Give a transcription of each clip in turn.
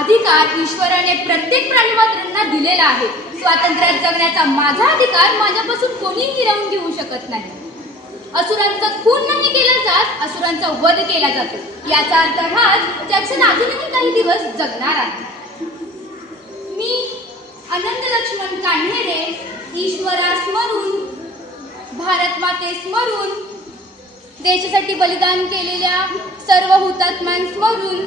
अधिकार ईश्वराने प्रत्येक प्राणीमात्रांना दिलेला आहे. स्वातंत्र्यात जगण्याचा माझा अधिकार माझ्यापासून कोणीही हिरावून घेऊ शकत नाही. असुरांचा खून नाही केला जात असुरांचा वध केला जातो. याचा अर्थ हाच जॅक्सन अजूनही काही दिवस जगणार आहे. मी अनंत लक्ष्मण कान्हेरे ईश्वरा स्मरून भारत माते स्मरून देशासाठी बलिदान केलेल्या सर्व हुतात्म्यां स्मरून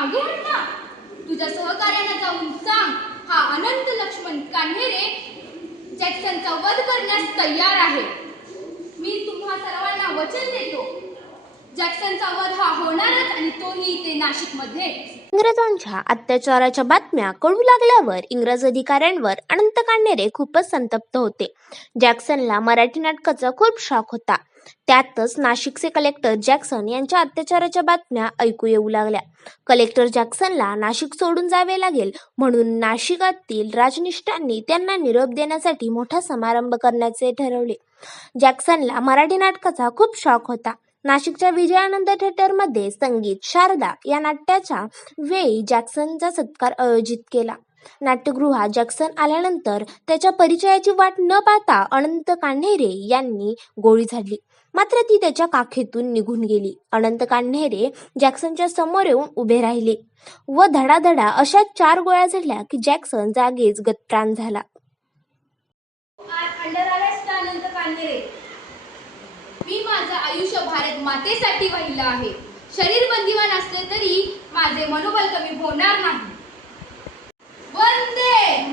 असता असे मागे तुझ्या सहकार्यानं जाऊन सांग हा अनंत लक्ष्मण कान्हेरे जॅक्सनचा वध करण्यास तयार आहे. मी तुम्हा सर्वांना वचन देतो. जॅक्सनचा वध हा होणारच आणि तोही ते नाशिकमध्ये. इंग्रजांच्या अत्याचाराच्या बातम्या कळू लागल्यावर इंग्रज अधिकाऱ्यांवर अनंत कान्हेरे खूपच संतप्त होते. जॅक्सनला मराठी नाटकाचा खूप शॉक होता. त्यातच नाशिकचे कलेक्टर जॅक्सन यांच्या अत्याचाराच्या बातम्या ऐकू येऊ लागल्या. कलेक्टर जॅक्सनला नाशिक सोडून जावे लागेल म्हणून नाशिकातील राजनिष्ठांनी त्यांना निरोप देण्यासाठी मोठा समारंभ करण्याचे ठरवले. जॅक्सनला मराठी नाटकाचा खूप शॉक होता. नाशिकच्या विजयानंद थिएटरमध्ये संगीत शारदा या नाट्याच्या वेळी जॅक्सनचा सत्कार आयोजित केला. नाट्यगृहात जॅक्सन आल्यानंतर त्याच्या परिचयाची वाट न पाहता अनंत कान्हेरे यांनी गोळी झाडली. मात्र ती त्याच्या काखेतून निघून गेली. अनंत कान्हेरे जॅक्सनच्या समोर येऊन उभे राहिले व धडाधडा अशा चार गोळ्या झाडल्या की जॅक्सन जागेच गतप्राण झाला. मी माझं आयुष्य भारत मातेसाठी वाहिलं आहे. शरीर बंदिवान असले तरी माझे मनोबल कमी होणार नाही. वंदे